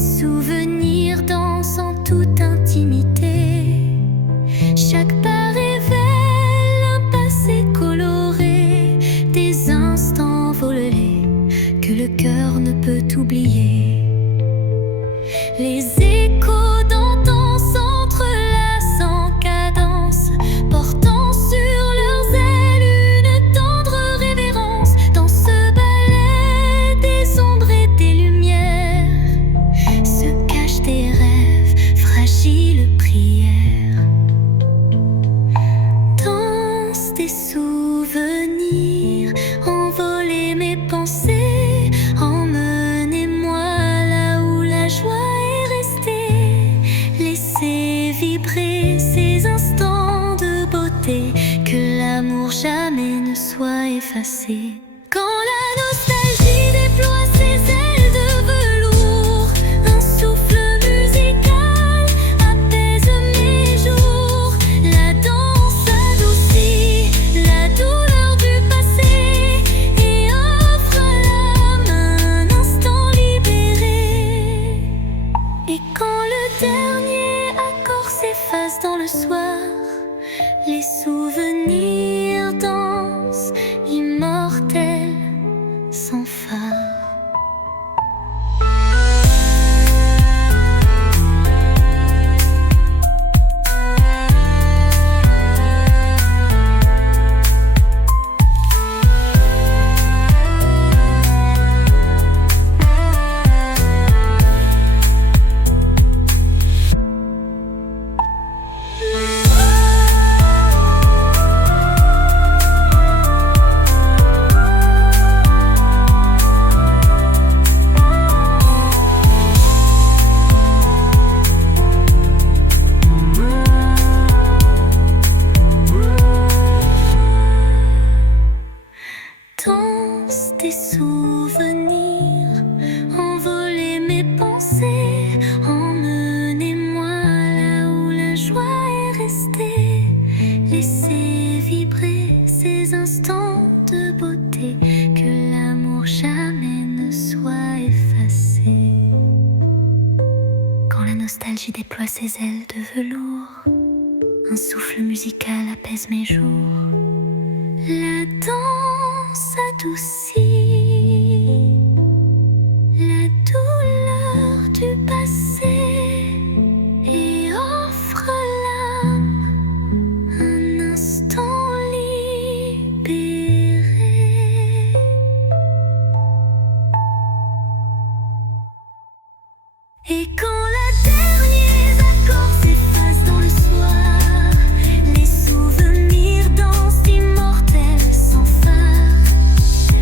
souvenirs dansent en toute intimité. Chaque pas révèle un passé coloré, des instants volés que le cœur ne peut oublier. Les échos d'antan s'entrelacent en cadence, portant sur leurs ailes une tendre révérence. Dans ce ballet des ombres et des lumières se cachent des rêves, fragiles prières. Danse des souvenirs, envoler mes pensées, emmenez-moi là où la joie est restée. Laissez vibrer ces instants de beauté, que l'amour jamais ne soit effacé. Quand la nostalgie déploie ses ailes de velours, un souffle musical apaise mes jours. La danse adoucit la douleur du passé et offre à l'âme un instant libéré. Et quand le dernier accord s'efface dans le soir, les souvenirs dansent, immortels, sans phare. Danse des souvenirs, envoler mes pensées, emmenez-moi là où la joie est restée. Laissez vibrer ces instants de beauté, que l'amour jamais ne soit effacé. Quand la nostalgie déploie ses ailes de velours, un souffle musical apaise mes jours. La danse adoucit la douleur du passé et offre à l'âme un instant libéré. Et quand la dernier accord s'efface dans le soir, les souvenirs dansent, immortels, sans phare.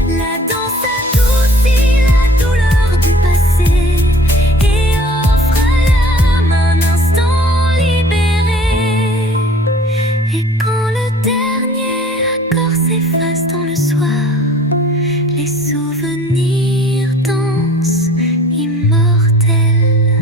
La danse adoucit la douleur du passé et offre à l'âme un instant libéré. Et quand le dernier accord s'efface dans le soir, les souvenirs dansent, immortels,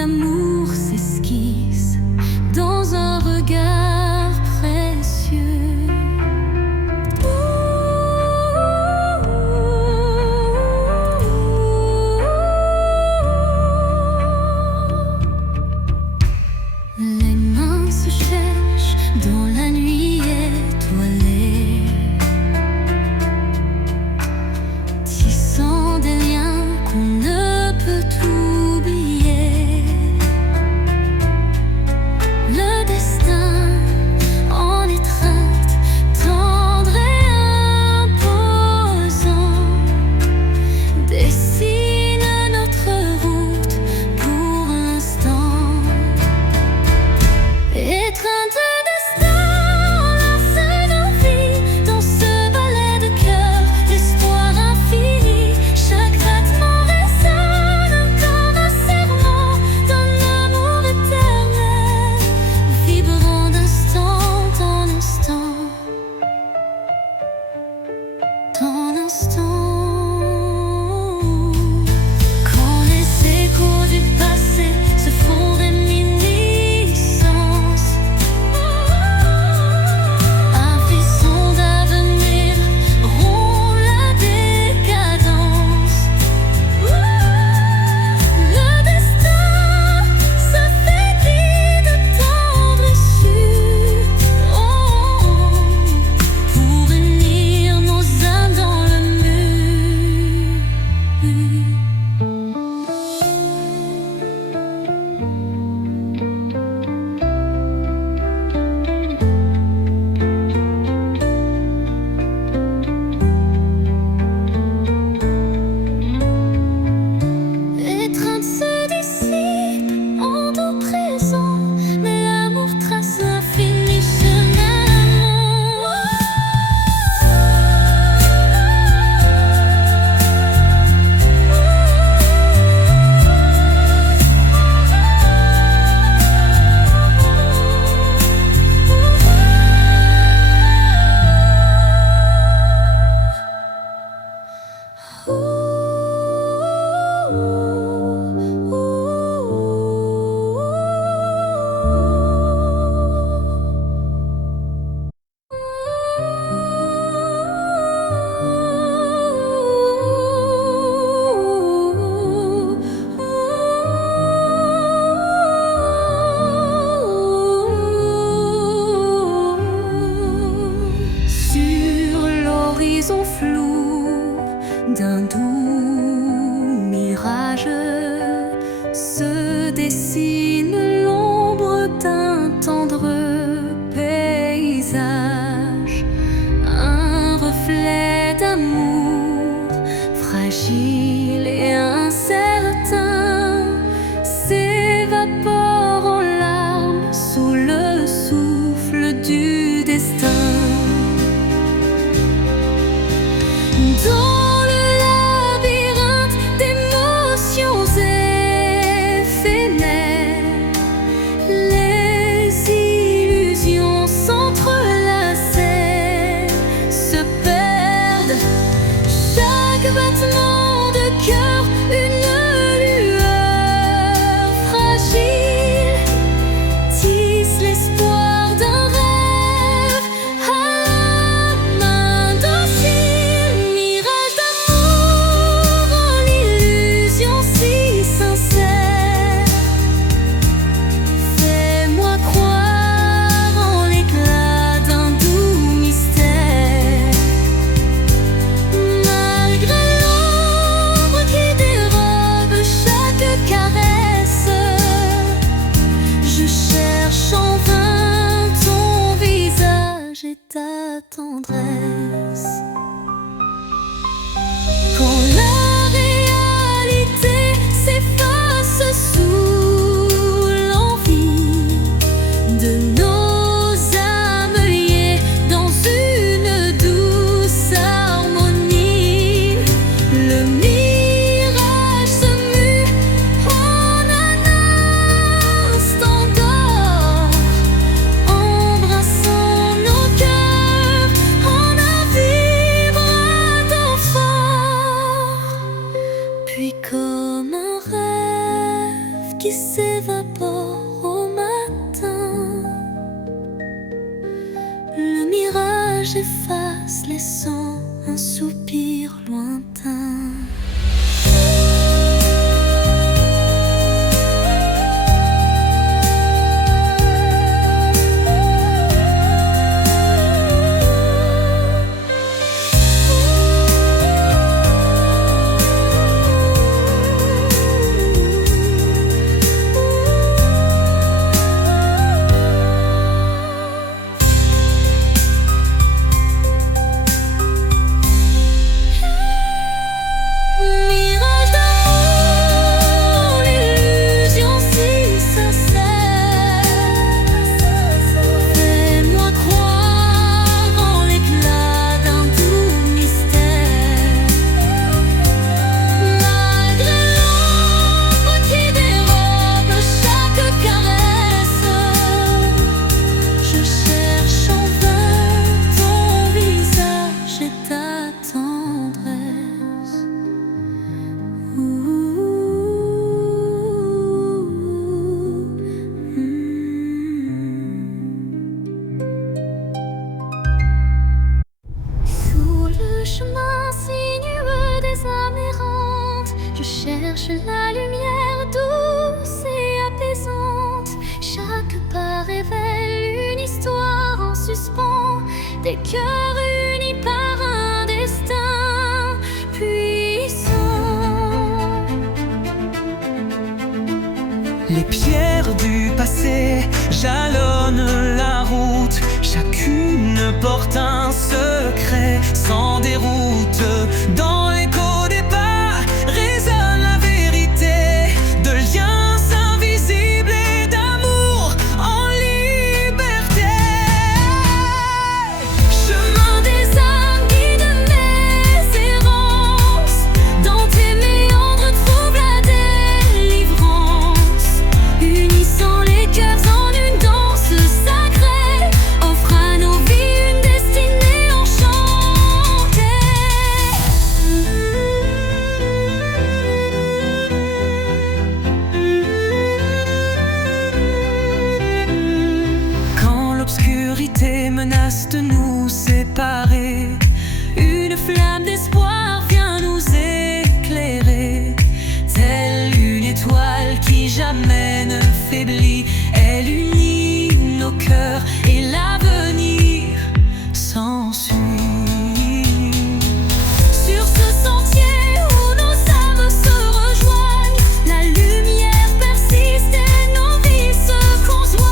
l'amour s'esquisse dans un regard précieux. Les mains se cherchent dans la nuit étoilée, tissant des liens qu'on ne peut oublier. Le destin en étreinte, tendre et imposant, dessine notre route pour l'instant. Étreinte de destin, enlace nos vies dans ce ballet de cœur, l'espoir infini. Chaque battement résonne comme un serment d'un amour éternel, vibrant d'instant en instant, en instant. Quand les échos du passé se font réminiscence, un frisson d'avenir rompt la décadence. Le destin se fait guide tendre et sûr, pour unir nos âmes dans le mur. Étreinte se dissipe en doux présent, mais l'amour trace l'infini chemin. Sur l'horizon flou d'un doux mirage se dessine l'ombre d'un tendre paysage, un reflet d'amour fragile et incertain s'évapore en larmes sous le souffle du destin. Dans le labyrinthe d'émotions éphémères, les illusions s'entrelacent, se perdent. Chaque battement de cœur, une lueur fragile, tisse l'espoir d'un rêve à la main docile. Mirage d'amour en illusion si sincère, fais-moi croire en l'éclat d'un doux mystère. Malgré l'ombre qui dérobe chaque caresse, je cherche en vain ton visage et ta tendresse. Quand la réalité s'efface sous l'envie de nos âmes liées dans une douce harmonie, le mirage se mue en un instant d'or, embrassant nos cœurs en un qui s'évapore au matin. Le mirage efface, laissant un soupir lointain. Je cherche la lumière douce et apaisante. Chaque pas révèle une histoire en suspens, des cœurs unis par un destin puissant. Les pierres du passé jalonnent la route, chacune porte un secret sans déroute. Dans l'écho des pas résonne la vérité de liens invisibles et d'amour en liberté. Chemin des âmes, guide mes errances. Dans tes méandres trouve la délivrance. Unissant les cœurs en une danse sacrée, offre à nos vies une destinée enchantée. Quand l'obscurité menace de nous séparer, une flamme d'espoir vient nous éclairer. Telle une étoile qui jamais ne faiblit, elle unit nos cœurs et l'avenir s'ensuit. Sur ce sentier où nos âmes se rejoignent, la lumière persiste et nos vies se conjoignent.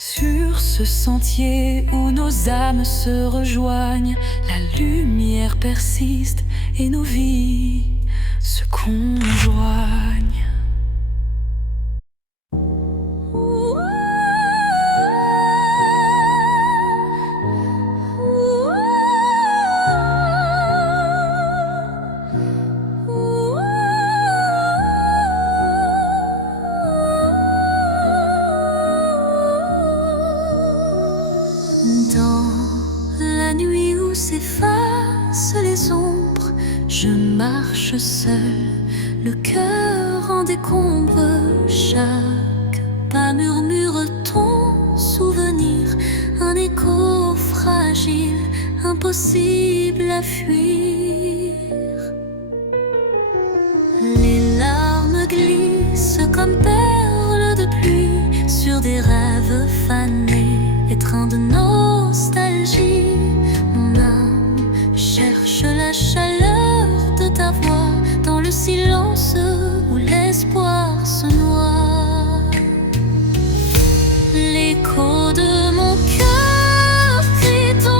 Sur ce sentier où nos âmes se rejoignent, la lumière persiste et nos vies se conjoignent. Dans la nuit où s'effacent les ombres, je marche seul, le cœur en décombre. Chaque pas murmure ton souvenir, un écho fragile, impossible à fuir. Les larmes glissent comme perles de pluie sur des rêves fanés, étreints de nostalgie. Mon âme cherche la chaleur de ta voix dans le silence où l'espoir se noie. L'écho de mon cœur crie ton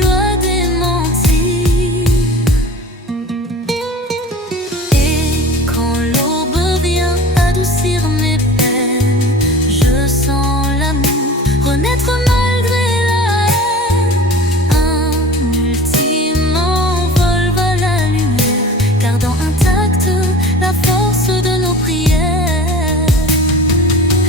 loi démentie. Et quand l'aube vient adoucir mes peines, je sens l'amour renaître malgré la haine. Un ultime envol va la lumière, gardant intacte la force de nos prières.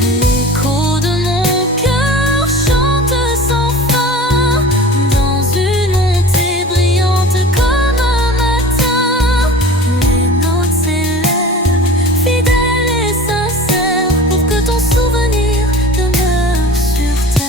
L'écho de mon cœur chante sans fin, dans une montée brillante comme un matin. Les notes s'élèvent, fidèles et sincères, pour que ton souvenir demeure sur terre.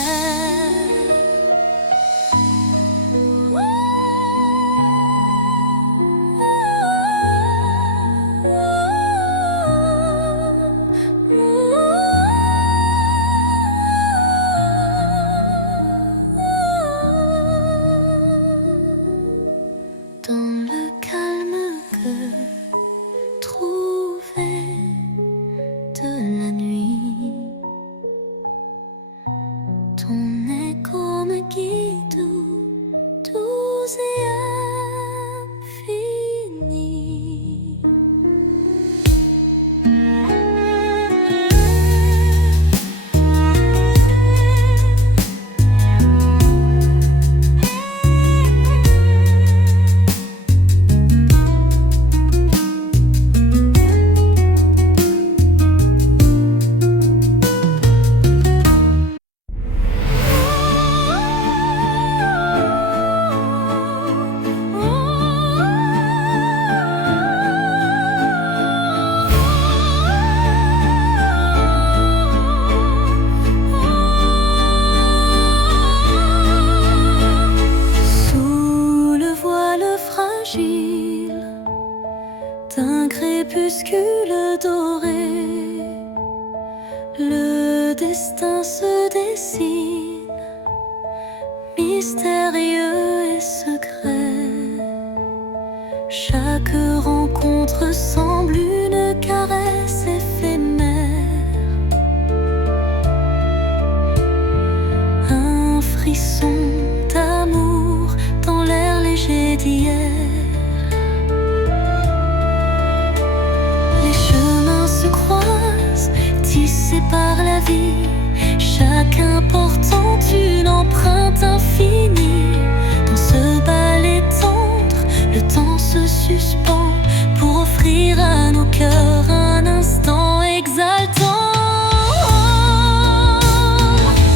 Dans le calme que trouvait de la nuit, ton écho me guide doux et infini. Sous le voile fragile d'un crépuscule doré, le destin se dessine, mystérieux et secret. Chaque rencontre semble une caresse éphémère, un frisson d'amour dans l'air léger d'hier. Les chemins se croisent, tissés par la vie, chacun portant une empreinte infinie. Dans ce ballet tendre, le temps se suspend pour offrir à nos cœurs un instant exaltant.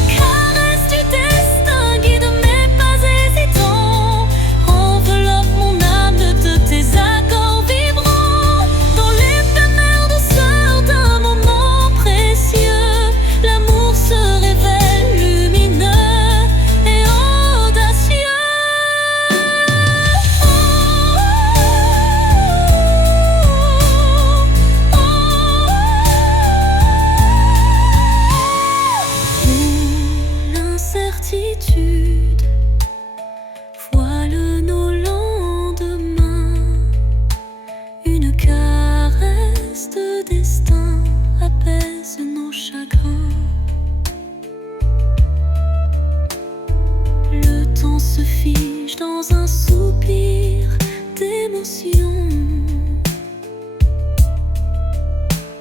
Caresse du destin, guide mes pas hésitants, enveloppe mon âme de tes accords vibrants. Dans l'éphémère douceur d'un moment précieux, l'amour se révèle lumineux et audacieux. Où l'incertitude voile nos lendemains, une caresse de destin apaise nos chagrins. Le temps se fige dans un soupir d'émotion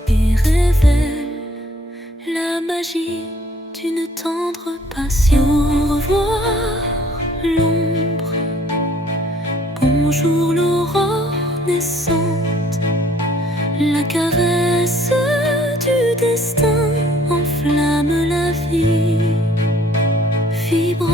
et révèle la magie d'une tendre passion. Au revoir l'ombre, bonjour l'aurore naissante. La caresse du destin enflamme la vie vibrante.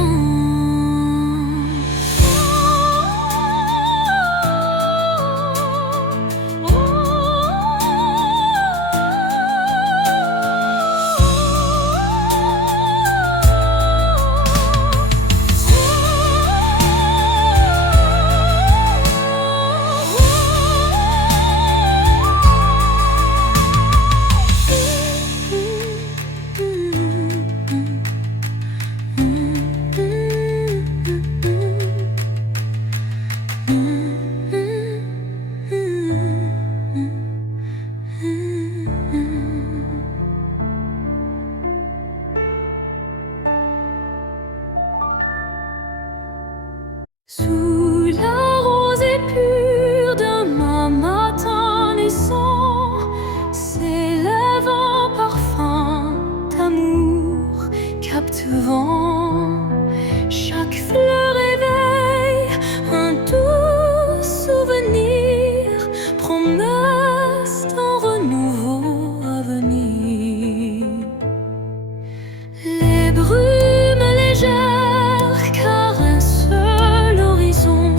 Sous la rosée pure d'un matin naissant s'élève un parfum d'amour captivant. Chaque fleur éveille un doux souvenir, promesse d'un renouveau à venir. Les brumes légères caressent l'horizon,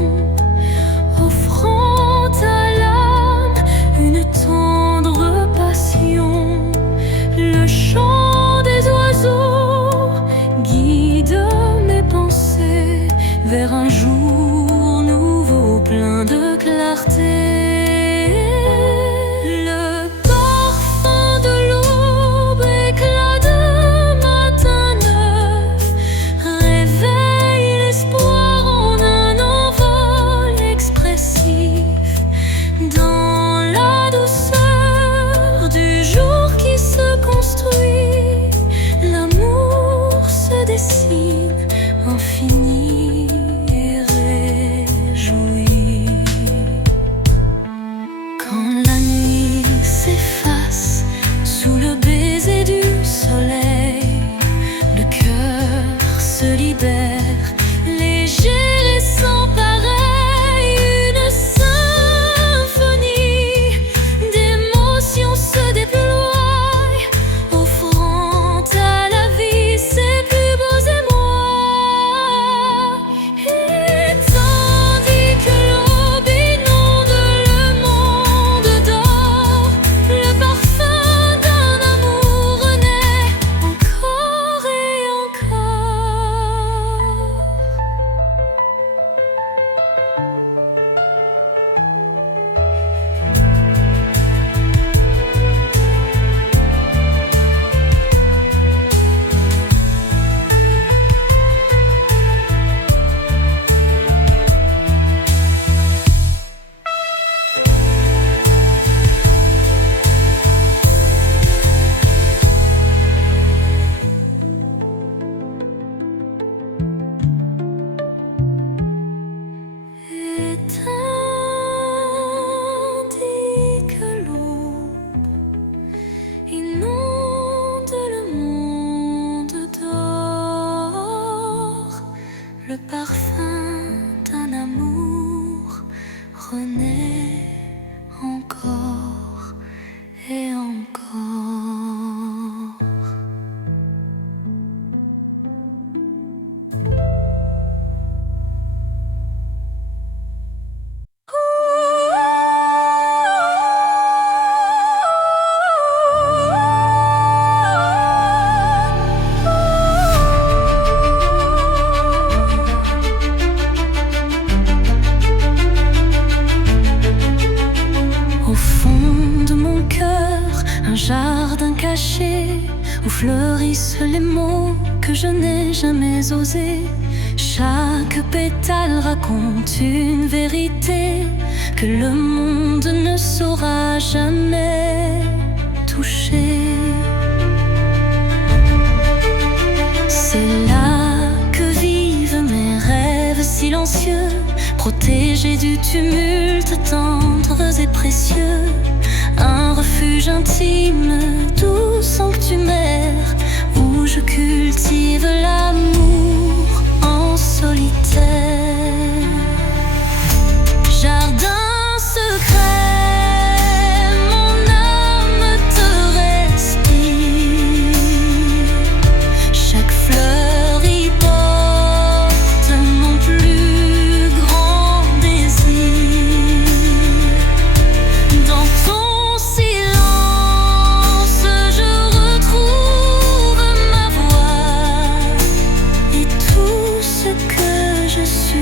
offrant à l'âme une tendre passion. Le chant des oiseaux guide mes pensées vers un jour nouveau plein de clarté. Le parfum de l'aube, éclat de matin neuf, réveille l'espoir en un envol expressif. Dans la douceur du jour qui se construit, l'amour se dessine, infini et réjoui. Quand la nuit s'efface sous le baiser du soleil, le cœur se libère, léger et sans pareil. Une symphonie d'émotions se déploie, offrant à la vie ses plus beaux émois. Et tandis que l'aube inonde le monde d'or, le parfum d'un amour renaît encore et encore. Et tandis que l'aube inonde le monde d'or, le parfum d'un amour renaît encore et encore. Au fond de mon cœur, un jardin caché où fleurissent les mots que je n'ai jamais osés. Chaque pétale raconte une vérité que le monde ne saura jamais toucher. C'est là que vivent mes rêves silencieux, protégés du tumulte, tendres et précieux. Un refuge intime, doux sanctuaire, où je cultive l'amour en solitaire. Jardin secret, mon âme te respire. Chaque fleur y porte mon plus grand désir. Dans ton silence, je retrouve ma voix et tout ce que je suis.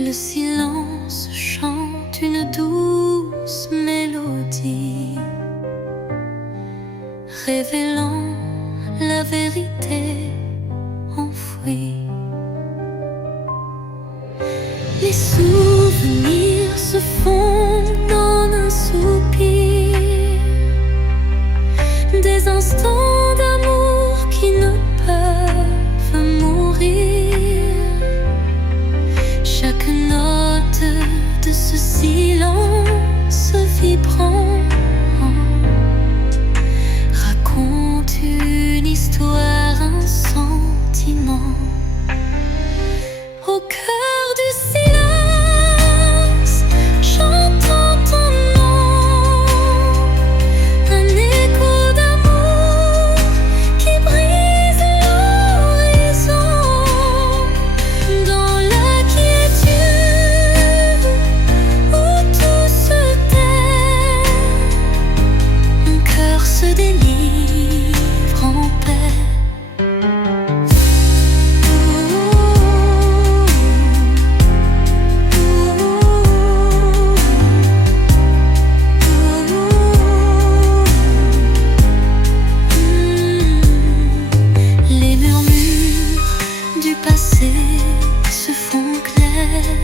Le silence chante une douce mélodie, révélant la vérité enfouie. Les souvenirs se fondent en un soupir, des instants d'amour qui ne peuvent mourir. Chaque note de ce silence vibrant raconte une histoire, un sentiment. Au cœur du silence, j'entends ton nom, un écho d'amour qui brise l'horizon. Dans la quiétude où tout se tait, mon cœur se délivre en paix. Les murmures du passé se font clairs,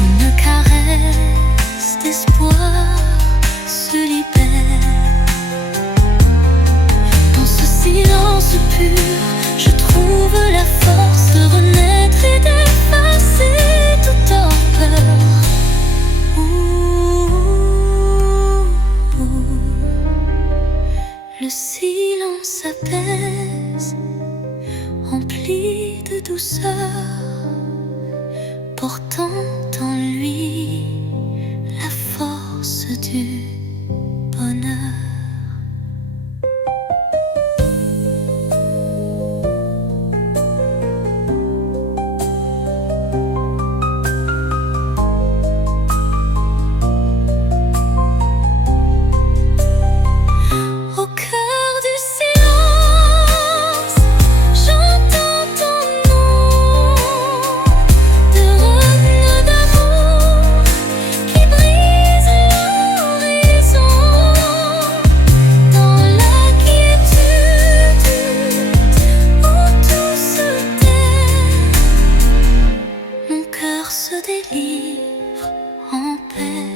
une caresse d'espoir se libère. Dans ce silence pur, je trouve la force de renaître et d'effacer toute torpeur. Le silence apaise, rempli de douceur, portant en lui la force du bonheur. Au cœur du silence, j'entends ton nom, de rênes d'amour qui brise l'horizon. Dans la quiétude où tout se tait, mon cœur se délivre en paix.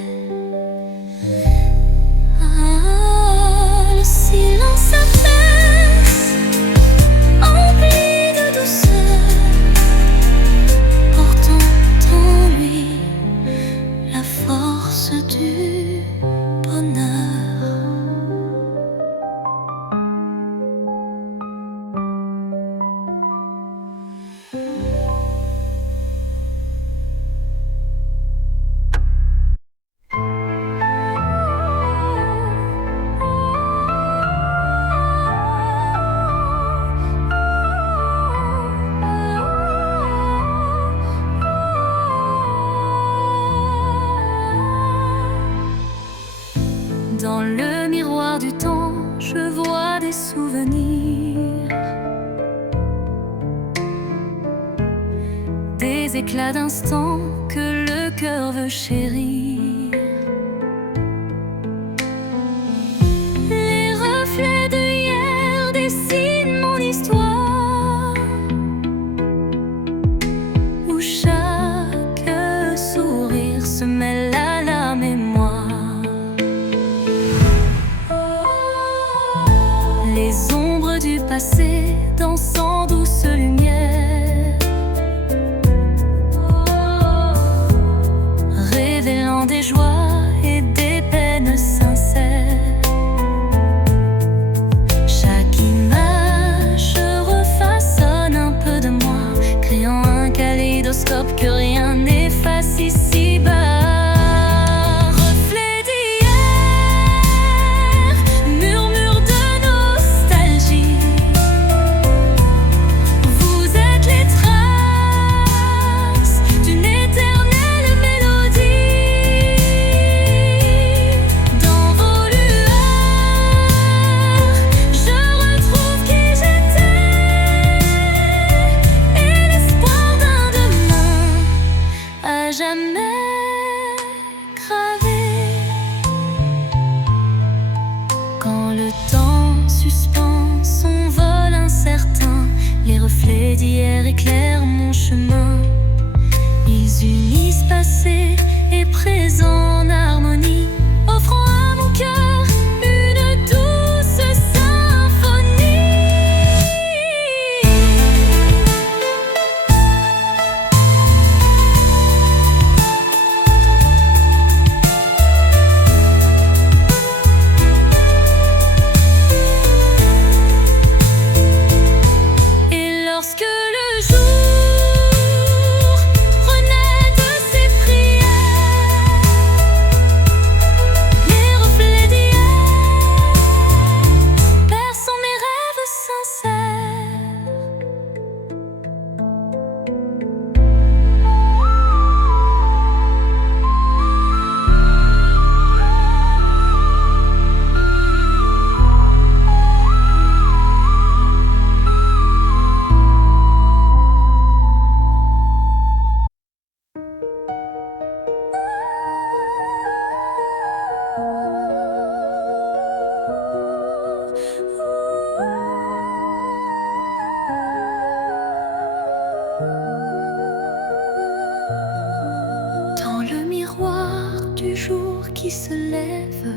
Le silence apaise, empli de douceur, portant en lui la force du bonheur. Dans le miroir du temps, je vois des souvenirs, des éclats d'instants que le cœur veut chérir. Les reflets de hier dessinent mon histoire, où chaque sourire se mêle à la mémoire. Les ombres du passé dansant douce lumière, révélant des joies et des peines sincères. Chaque image refaçonne un peu de moi, créant un kaléidoscope que rien n'efface ici-bas. Demain chemin. Ils unissent passé et présent en harmonie, offrant à mon cœur une douce symphonie. Et lorsque le jour renaît de ses prières, les reflets d'hier bercent mes rêves sincères. Dans le miroir du jour qui se lève,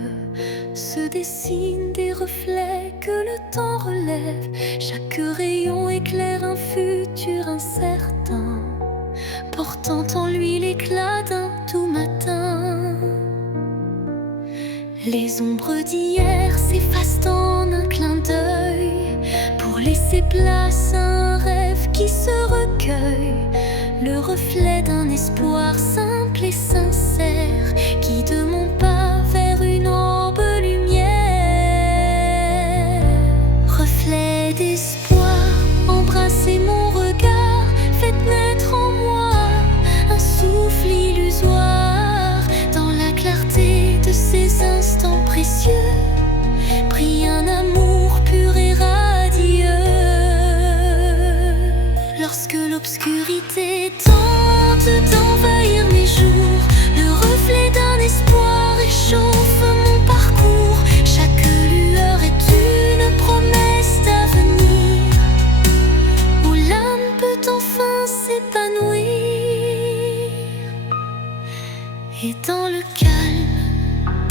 se dessinent des reflets que le temps relève. Chaque rayon éclaire un futur incertain, portant en lui l'éclat d'un doux matin. Les ombres d'hier s'effacent en un clin d'œil, pour laisser place à un rêve qui se recueille. Le reflet d'un espoir simple et sincère, guide mon pas vers une orbe lumière. Reflet d'espoir, embrassez mon regard, faites naître en moi un souffle illusoire. Dans la clarté de ces instants précieux, brille un amour pur et radieux. Lorsque l'obscurité tente d'envahir mes jours, le reflet d'un espoir réchauffe mon parcours. Chaque lueur est une promesse d'avenir, où l'âme peut enfin s'épanouir. Et dans le calme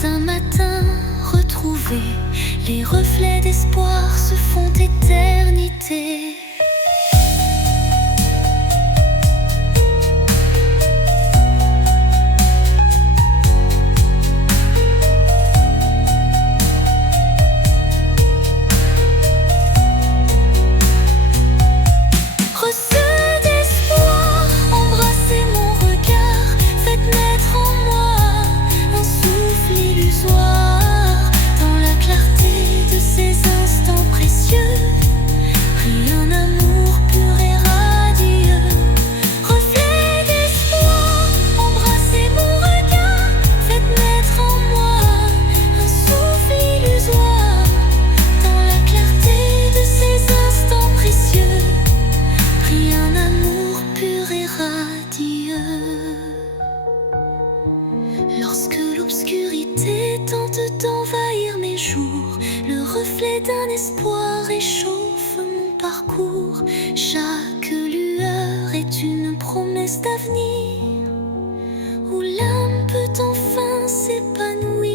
d'un matin retrouvé, les reflets d'espoir se font éternité. Receux d'espoir, embrassez mon regard, faites naître en moi un souffle illusoire. Dans la clarté de ces instants précieux, brille un amour pur et radieux. Reflet d'espoir, embrassez mon regard, faites naître en moi un souffle illusoire. Dans la clarté de ces instants précieux, brille un amour pur et radieux. Lorsque l'obscurité tente d'envahir mes jours, le reflet d'un espoir réchauffe mon parcours. Chaque lueur est une promesse d'avenir, où l'âme peut enfin s'épanouir.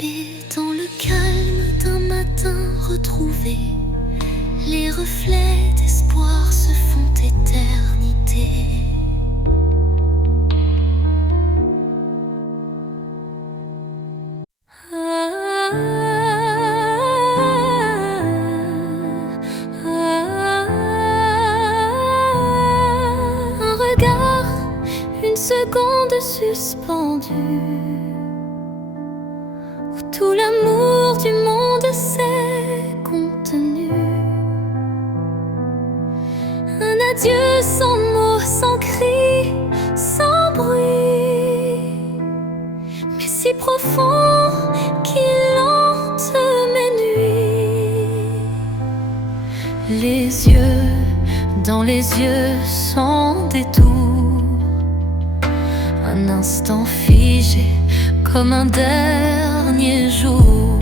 Et dans le calme d'un matin retrouvé, les reflets d'espoir se font éternité. Un regard, une seconde suspendue, où tout l'amour du monde s'est contenu. Un adieu sans mots, sans cri, sans bruit, mais si profond qu'il hante mes nuits. Les yeux dans les yeux sans détour, un instant figé comme un dernier jour.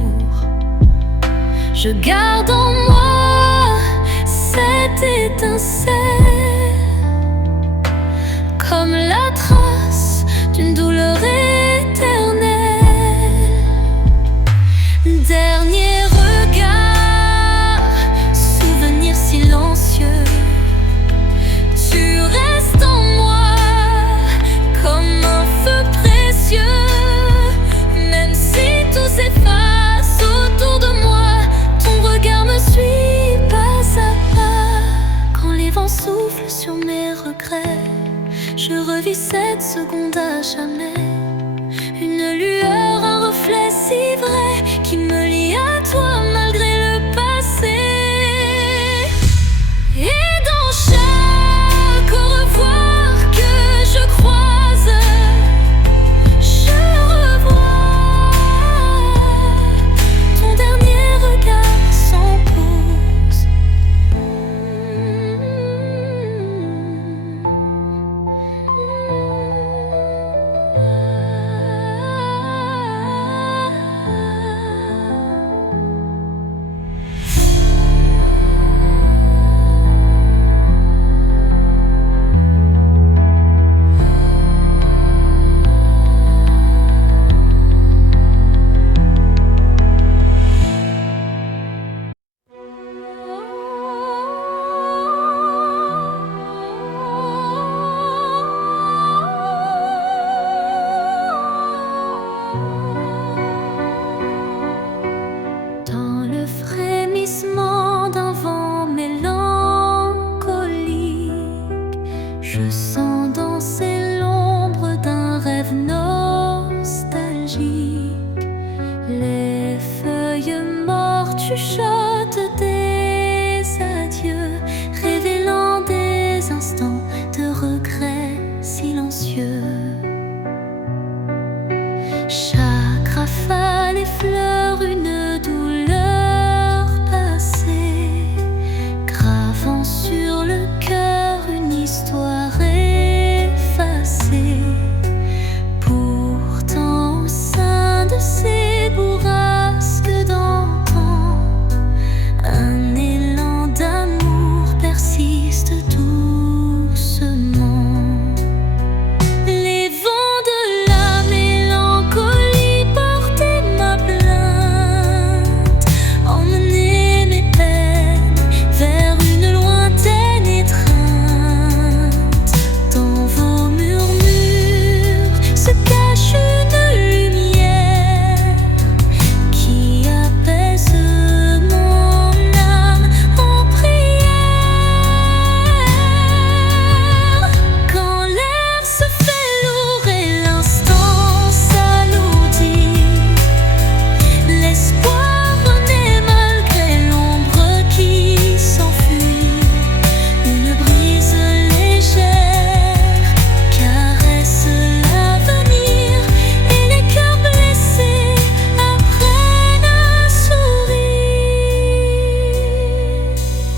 Je garde en moi cette étincelle, comme la trace d'une douleur éternelle. Dernier regard, souvenir silencieux, tu restes en moi comme un feu précieux. Même si tout s'efface autour de moi, ton regard me suit pas à pas. Quand les vents soufflent sur mes regrets, je revis cette seconde à jamais. Une lueur, un reflet si vrai qui me lie à toi malgré le passé. Et dans chaque au revoir que je croise, je revois ton dernier regard sans pause. Dans le frémissement d'un vent mélancolique, je sens danser l'ombre d'un rêve nostalgique. Les feuilles mortes chuchotent des adieux, révélant des instants de regret silencieux. Chaque rafale effleure une douleur passée, gravant sur le cœur une histoire effacée. Pourtant, au sein de ces bourrasques d'antan, un élan d'amour persiste doucement. Les vents de la mélancolie portaient ma plainte, emmenaient mes peines vers une lointaine étreinte. Dans vos murmures se cache une lumière qui apaise mon âme en prière. Quand l'air se fait lourd et l'instant s'alourdit, l'espoir renaît malgré l'ombre qui s'enfuit. Une brise légère caresse l'avenir et les cœurs blessés apprennent à sourire.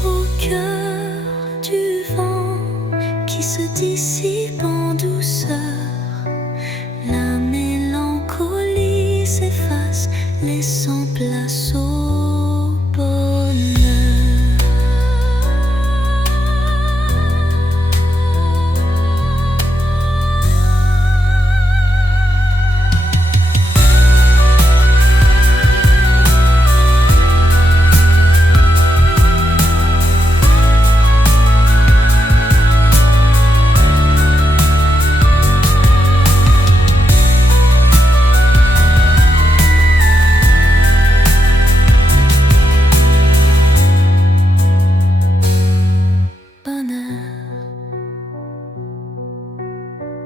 Au cœur du vent qui se dissipe en douceur, la mélancolie s'efface, laissant place au bonheur.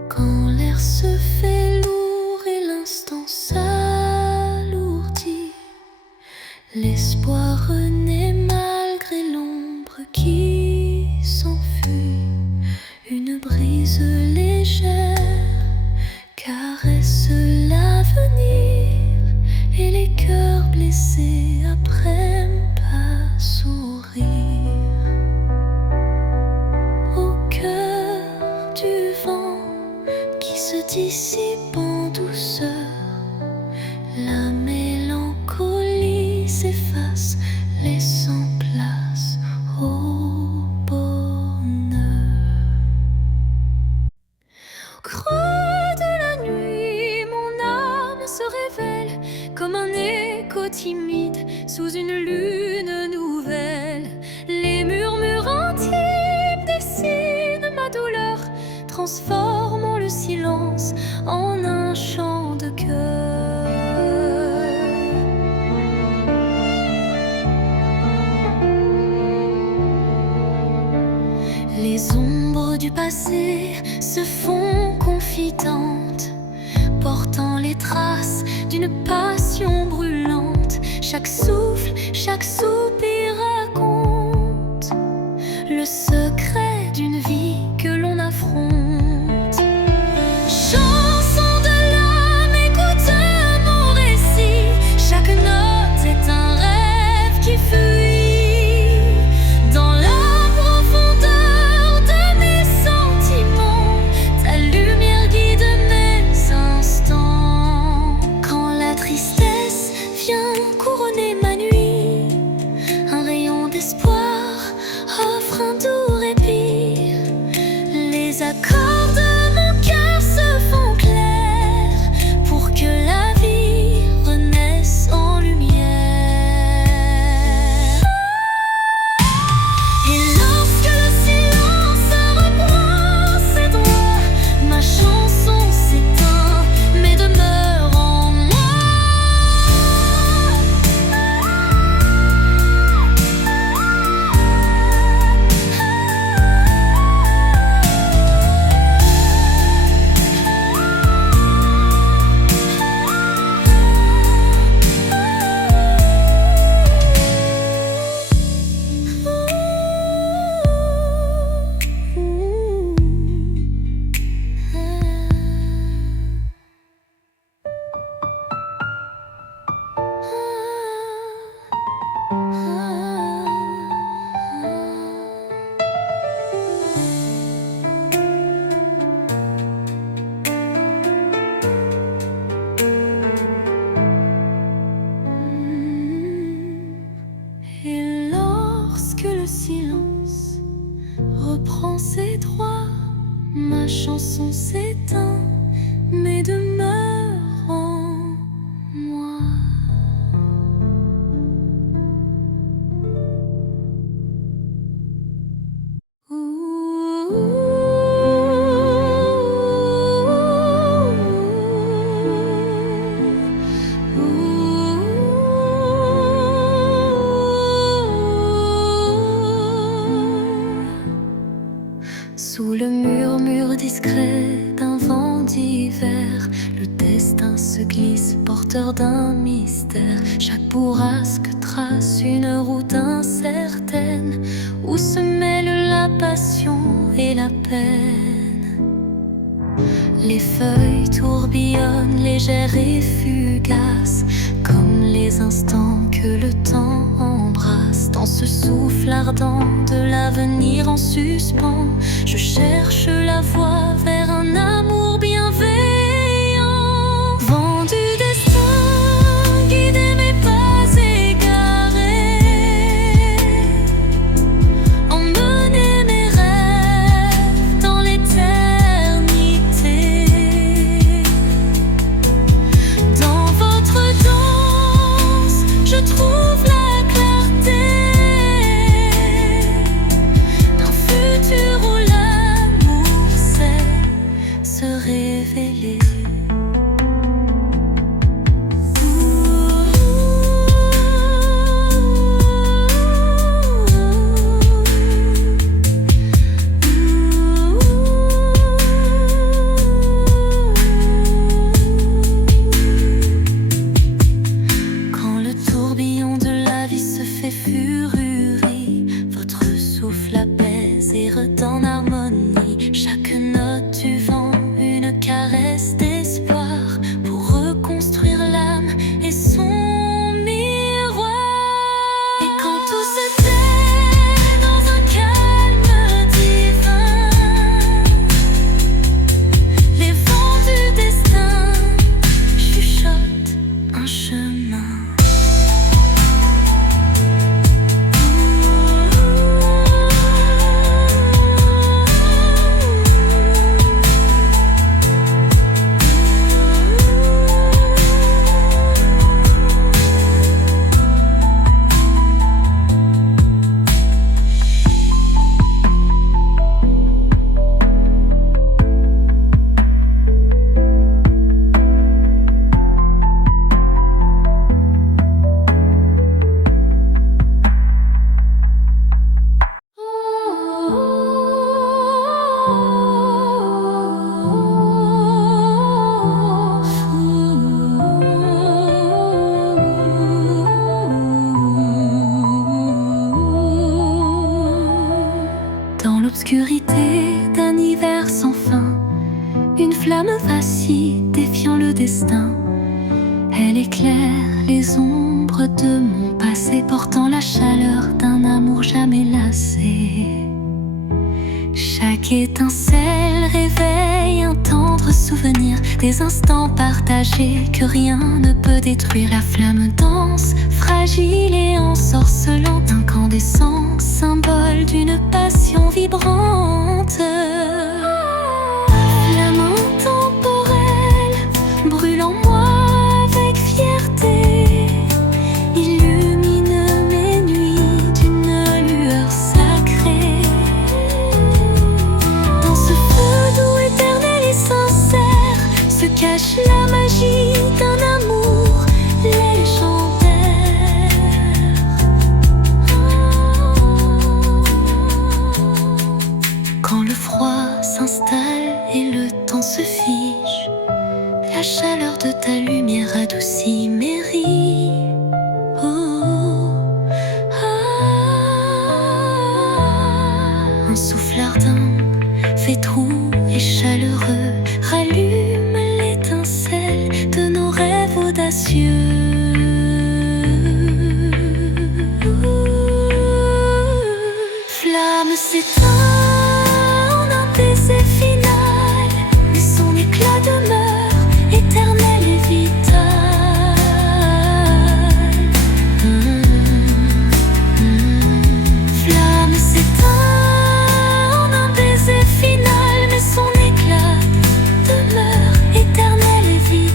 Quand l'air se fait lourd et l'instant s'alourdit, l'espoir renaît malgré l'ombre qui s'enfuit. Une brise légère caresse l'avenir et les cœurs blessés apprennent à sourire. Au cœur du vent qui se dissipe en douceur, la mélancolie s'efface, laissant place au bonheur. transformant le silence en un chant de cœur. Les ombres du passé se font confidentes, portant les traces d'une passion brûlante. Chaque souffle, chaque soupir raconte le secret d'une vie que l'on affronte. Chanson de l'âme, écoute mon récit. Chaque note est un rêve qui fuit dans la profondeur de mes sentiments. Ta lumière guide mes instants. Quand la tristesse vient couronner ma nuit, un rayon d'espoir offre un doux répit. Les accords de mon cœur se font clairs pour que la vie renaisse en lumière. Et lorsque le silence reprend ses droits, ma chanson s'éteint mais demeure en moi. Et lorsque le silence reprend ses droits, ma chanson s'éteint mais demeure en moi. Sous le murmure discret d'un vent d'hiver, le destin se glisse, porteur d'un mystère. Chaque bourrasque trace une route incertaine, où se mêlent la passion et la peine. Les feuilles tourbillonnent, légères et fugaces, comme les instants que le temps embrasse. Dans ce souffle ardent de l'avenir en suspens, je cherche la voie vers un amour bienveillant. Vent du destin, guidez mes pas égarés, emmenez mes rêves dans l'éternité. Dans votre danse, je trouve la clarté d'un futur où l'amour sait se révéler. Quand le tourbillon de la vie se fait furie, votre souffle apaise et redonne harmonie. Chaque note du vent, une caresse d'espoir pour reconstruire l'âme et son miroir. Et quand tout se tait dans un calme divin, les vents du destin chuchotent un chemin. l'obscurité d'un hiver sans fin, une flamme vacille défiant le destin. Elle éclaire les ombres de mon passé, portant la chaleur d'un amour jamais lassé. Chaque étincelle réveille un tendre souvenir, des instants partagés que rien ne peut détruire. La flamme danse, fragile et ensorcelante, incandescent, symbole d'une passion vibrante. Flamme intemporelle, brûle en moi avec fierté, illumine mes nuits d'une lueur sacrée. Dans ce feu doux, éternel et sincère, se cache la magie d'un amour légendaire. Quand le froid s'installe et le temps se fige, la chaleur de ta lumière adoucit mes rides. Un souffle ardent, fétroux et chaleureux, rallume l'étincelle de nos rêves audacieux. Flamme s'éteint en un baiser final, mais son éclat demeure éternel et vital. Flamme s'éteint en un baiser final, mais son éclat demeure éternel et vital.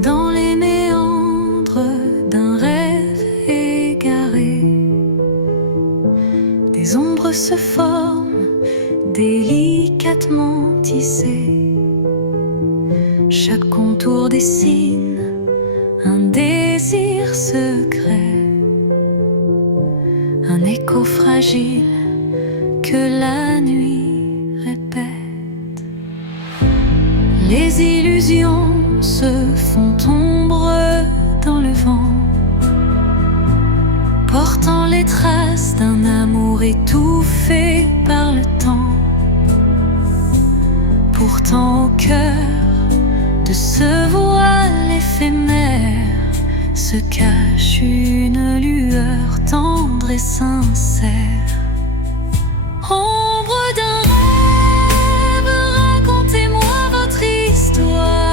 Dans les méandres d'un rêve égaré, des ombres se forment, délicatement tissées. Chaque contour dessine un désir secret, un écho fragile que la nuit répète. Les illusions se font ombre dans le vent, portant les traces d'un amour étouffé par le temps. Pourtant au cœur de ce voile éphémère se cache une lueur tendre et sincère. Ombre d'un rêve, racontez-moi votre histoire.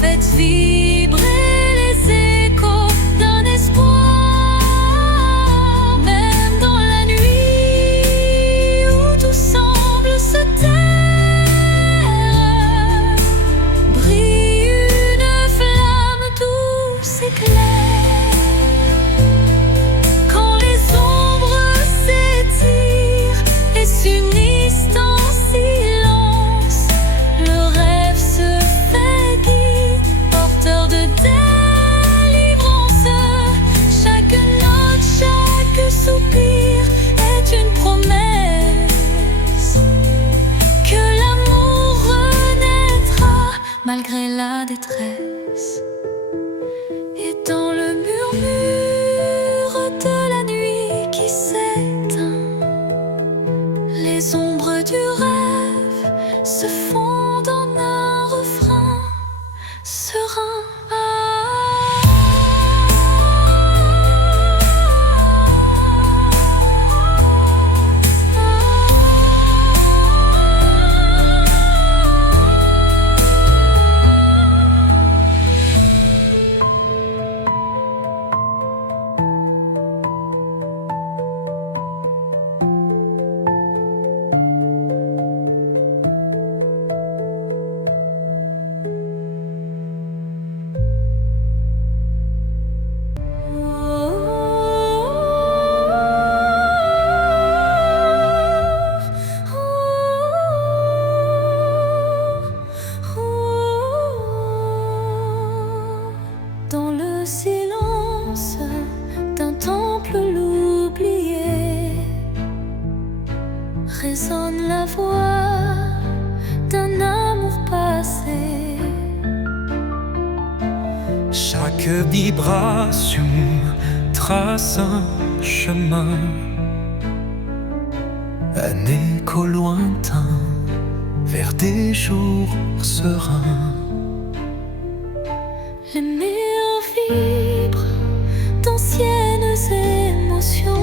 Faites vibrer les échos d'un espoir. Même dans la nuit où tout semble se taire, brille une flamme douce et claire. Quand les ombres s'étirent et s'unissent en silence, le rêve se fait guide, porteur de délivrance. Chaque note, chaque soupir est une promesse que l'amour renaîtra malgré la détresse. Et dans le murmure de la nuit qui s'éteint, les ombres du rêve se fondent en un refrain serein. résonne la voix d'un amour passé. Chaque vibration trace un chemin, un écho lointain vers des jours sereins. Les murs vibrent d'anciennes émotions,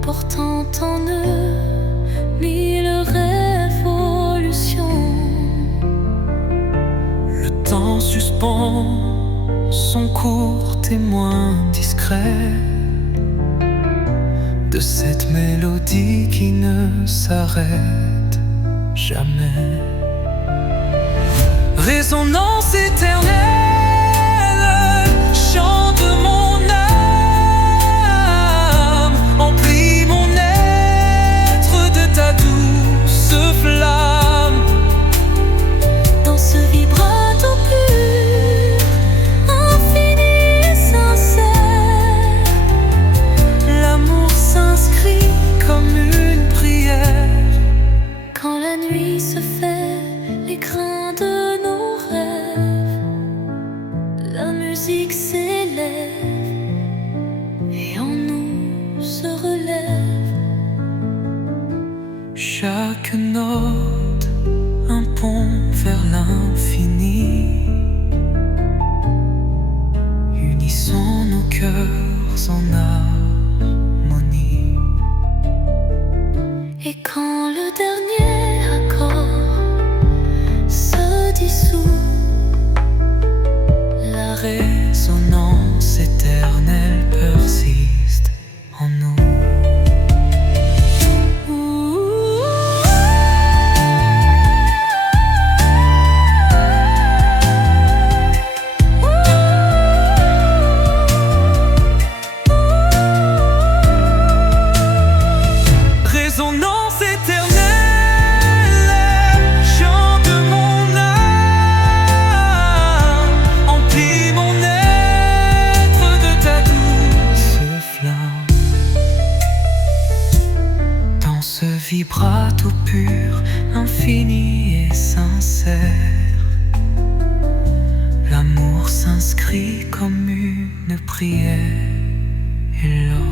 portant en eux mille révolutions. Le temps suspend son court témoin discret de cette mélodie qui ne s'arrête jamais. Résonance éternelle, chant de mon âme, emplis mon être de ta douce flamme. Dans ce vibrato pur, infini et sincère, L'amour s'inscrit comme une prière. quand la nuit se fait l'écrin de nos rêves, la musique s'élève et en nous se relève. Chaque note un pont vers l'infini. Unissons nos cœurs en harmonie. Et quand le dernier accord se dissout, La résonance éternelle persiste en nous. Résonance éternelle, chant de mon âme, emplis mon être de ta douce flamme. Dans ce vibrato pur, infini et sincère, l'amour s'inscrit comme une prière. Hello.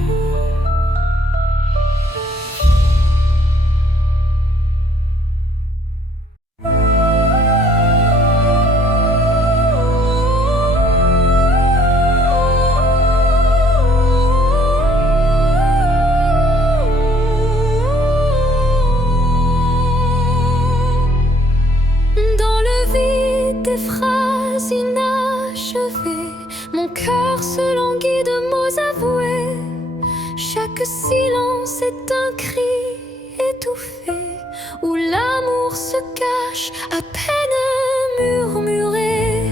dans le vide des phrases inachevées, mon cœur se languit de mots avoués. Chaque silence est un cri étouffé, où l'amour se cache à peine murmuré.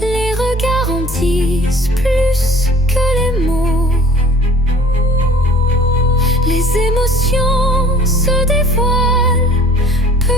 Les regards en disent plus que les mots. Les émotions se dévoilent peu